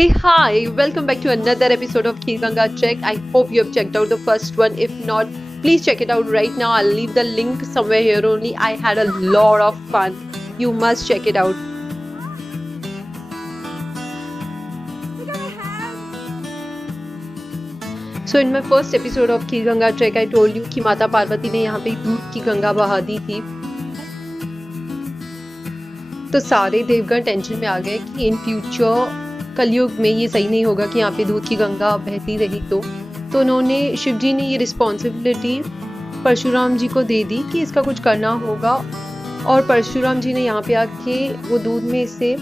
Hey, hi, welcome back to another episode of Kheer Ganga Check. I hope you have checked out the first one. If not, please check it out right now. I'll leave the link somewhere here only. I had a lot of fun. You must check it out. So in my first episode of Kheer Ganga Trek, I told you कि माता पार्वती ने यहाँ पे दूध की गंगा बहा दी थी. तो सारे देवगण टेंशन में आ गए कि इन फ्यूचर कलयुग में ये सही नहीं होगा कि यहाँ पे दूध की गंगा बहती रही. तो उन्होंने शिव जी ने ये रिस्पॉन्सिबिलिटी परशुराम जी को दे दी कि इसका कुछ करना होगा. और परशुराम जी ने यहाँ पे आके वो दूध में से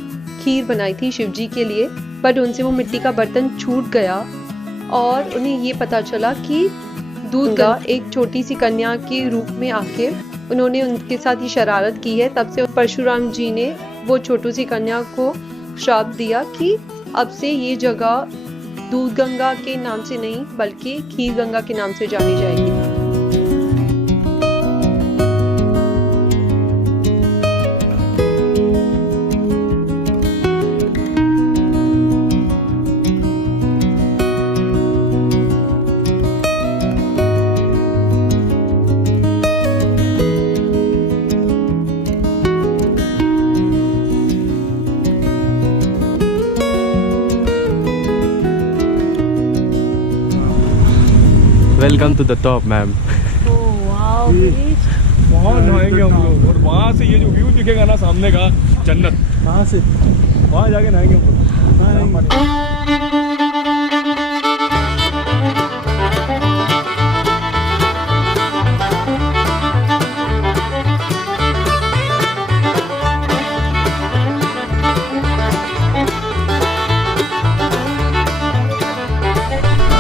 खीर बनाई थी शिव जी के लिए. बट उनसे वो मिट्टी का बर्तन छूट गया और उन्हें ये पता चला कि दूध का एक छोटी सी कन्या के रूप में आके उन्होंने उनके साथ ये शरारत की है. तब से परशुराम जी ने वो छोटी सी कन्या को श्राप दिया कि अब से ये जगह दूध गंगा के नाम से नहीं बल्कि खीर गंगा के नाम से जानी जाएगी. Welcome to the top ma'am. वहाँ नहाएंगे हम लोग और वहाँ से ये जो व्यू दिखेगा ना सामने का जन्नत. कहाँ से? वहाँ जाके नहाएंगे हम लोग.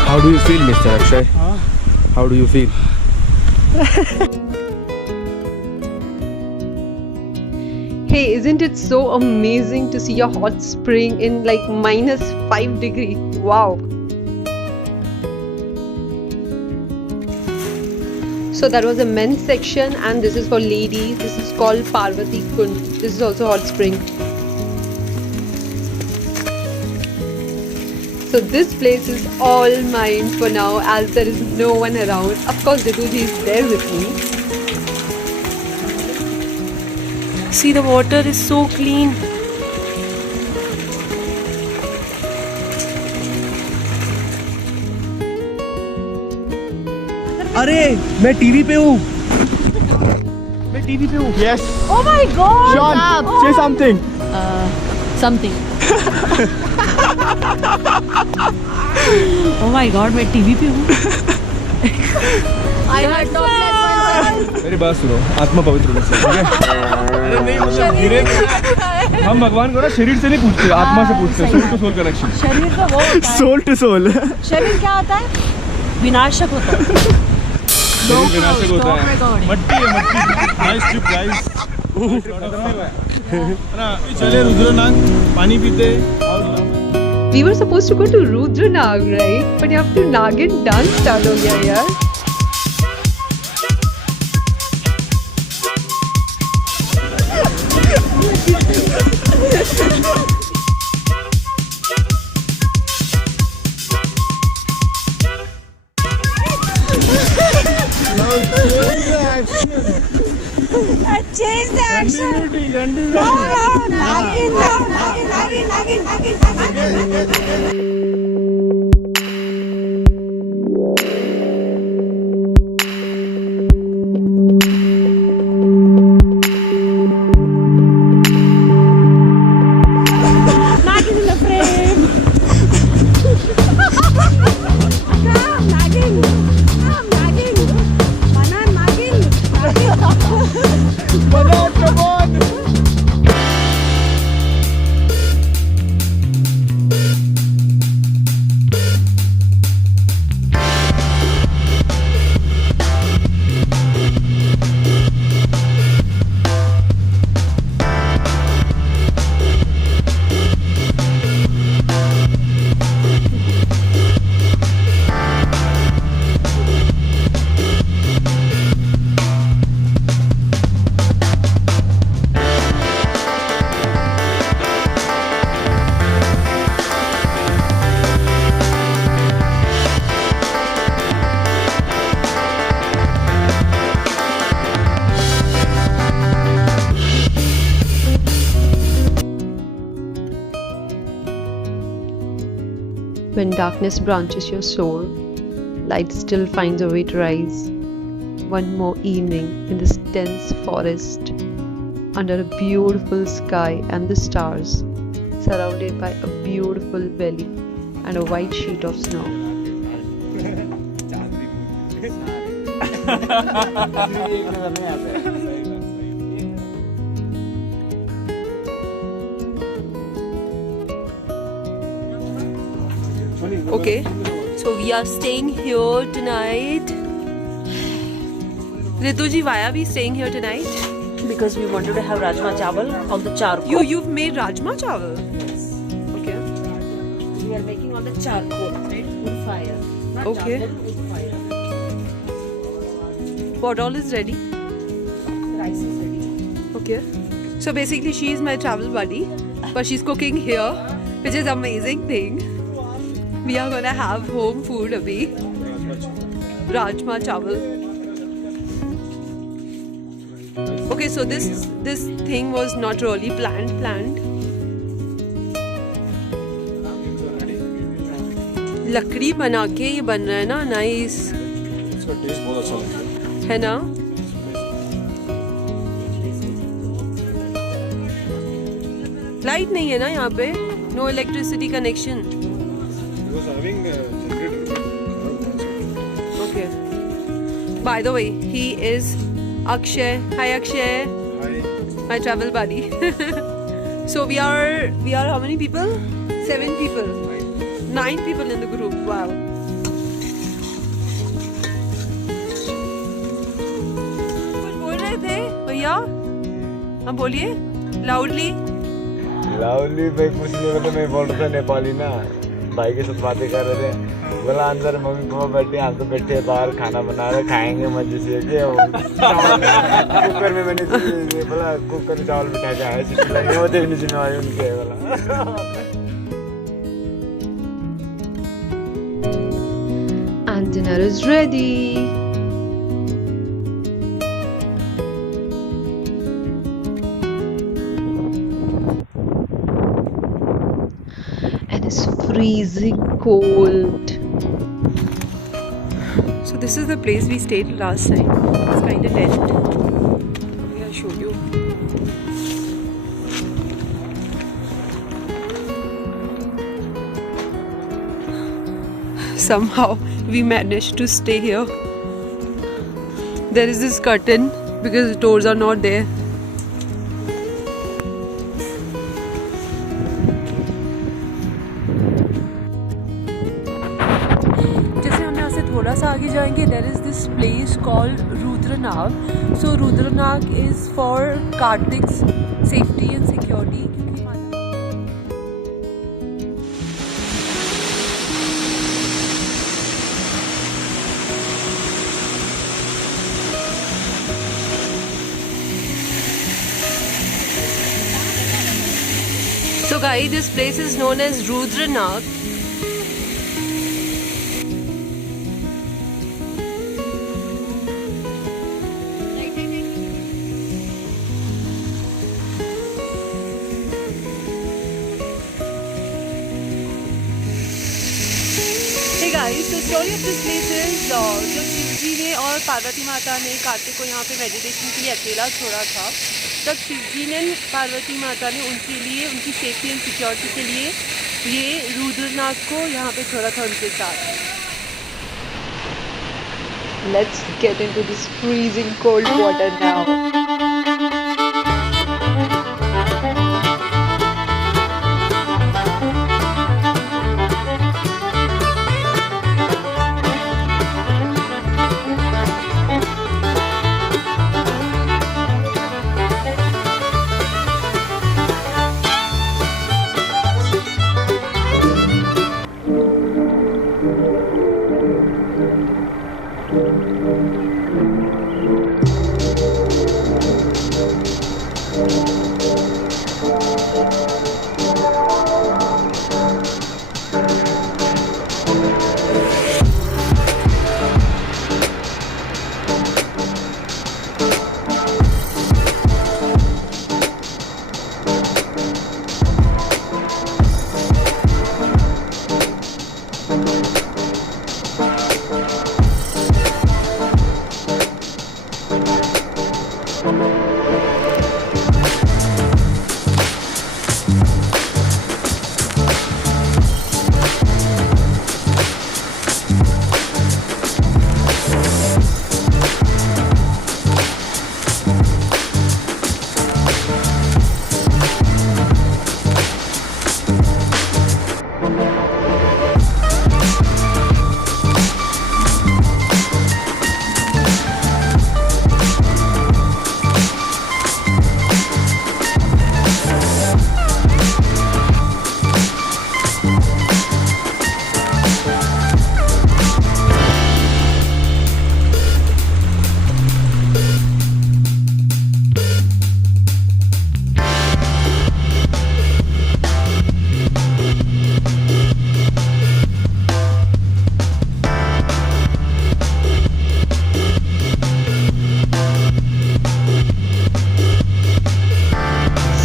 How do you feel, Mr. Akshay? How do you feel? Hey, isn't it so amazing to see a hot spring in like -5 degrees? Wow. So that was the men's section and this is for ladies. This is called Parvati Kund. This is also hot spring. So this place is all mine for now as there is no one around. Of course Dituji is there with me. See, the water is so clean. अरे मैं TV पे हूँ. मैं TV पे हूँ. Yes. Oh my god! Sean, say something. Something. Oh my god, मैं TV पे हूँ. मेरी बात सुनो, आत्मा पवित्र होनी चाहिए, ठीक है? अरे नहीं मतलब धीरे हम भगवान को ना शरीर से नहीं पूछते, आत्मा से पूछते हैं. Soul to soul connection. शरीर का वो होता है. Soul to soul. शरीर क्या होता है? विनाशक होता है. शरीर विनाशक होता है. मट्टी है मट्टी. Nice trip guys. ना चले रुद्रनाग पानी पीते. We were supposed to go to Rudranag, right? But you have to Nagin dance start हो गया यार. Change the action. No, Nagin. When darkness branches your soul, light still finds a way to rise. One more evening in this dense forest, under a beautiful sky and the stars, surrounded by a beautiful valley and a white sheet of snow. Okay, so we are staying here tonight. Ritu ji, why are we staying here tonight? Because we wanted to have rajma chawal on the charcoal. You've made rajma chawal. Okay. We are making on the charcoal, right? Wood fire. Not Okay. charcoal, wood fire. What all is ready? Rice is ready. Okay. So basically, she is my travel buddy, but she's cooking here, which is amazing thing. We are gonna have home food, abhi. Rajma chawal. Okay, so this thing was not really planned. लकड़ी बना के ये बन रहा है ना, nice इसका test बहुत अच्छा लगता है। है ना? लाइट नहीं है ना यहाँ पे, no electricity connection. Because having generator. Okay. By the way, he is Akshay. Hi Akshay, Hi. my travel buddy. So we are how many people? 7 people. 9 people in the group. Wow. कुछ बोल रहे थे भैया? हम बोलिए loudly. लाउली भाई कुछ नहीं, मतलब मैं बोल रहा था नेपाली ना, भाई के साथ बातें कर रहे थे, बोला अंदर मम्मी पापा बैठे, हम तो बैठे बाहर खाना बना रहे, खाएंगे मजे से। कुकर में मैंने बोला कुकर में चावल बिठा के आया, सीटी लगी वो देखने जिम्मेवारी उनकी है बोला। And dinner is ready. And it's freezing cold. So this is the place we stayed last time. It's kind of tent. I'll show you. Somehow we managed to stay here. There is this curtain because the doors are not there. जैसे हम यहाँ से थोड़ा सा आगे जाएंगे, there is this place called Rudranag. So Rudranag is for Kartik's safety and security. क्योंकि So guys, this place is known as Rudranag. Hey guys, the story of this place is जब शिव जी ने और पार्वती माता ने कार्तिक को यहाँ पे मेडिटेशन के लिए अकेला छोड़ा था, तब शिव जी ने पार्वती माता ने उनके लिए, उनकी सेफ्टी एंड सिक्योरिटी के लिए ये रुद्रनाग को यहाँ पे छोड़ा था उनके साथ. Let's get into this freezing cold water now.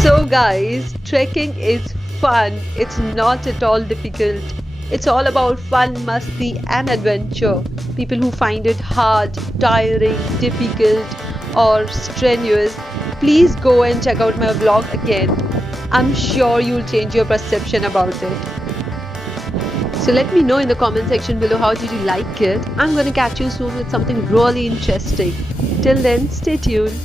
So guys, trekking is fun. It's not at all difficult. It's all about fun, masti and adventure. People who find it hard, tiring, difficult or strenuous, please go and check out my vlog again. I'm sure you'll change your perception about it. So let me know in the comment section below how did you like it. I'm gonna catch you soon with something really interesting. Till then, stay tuned.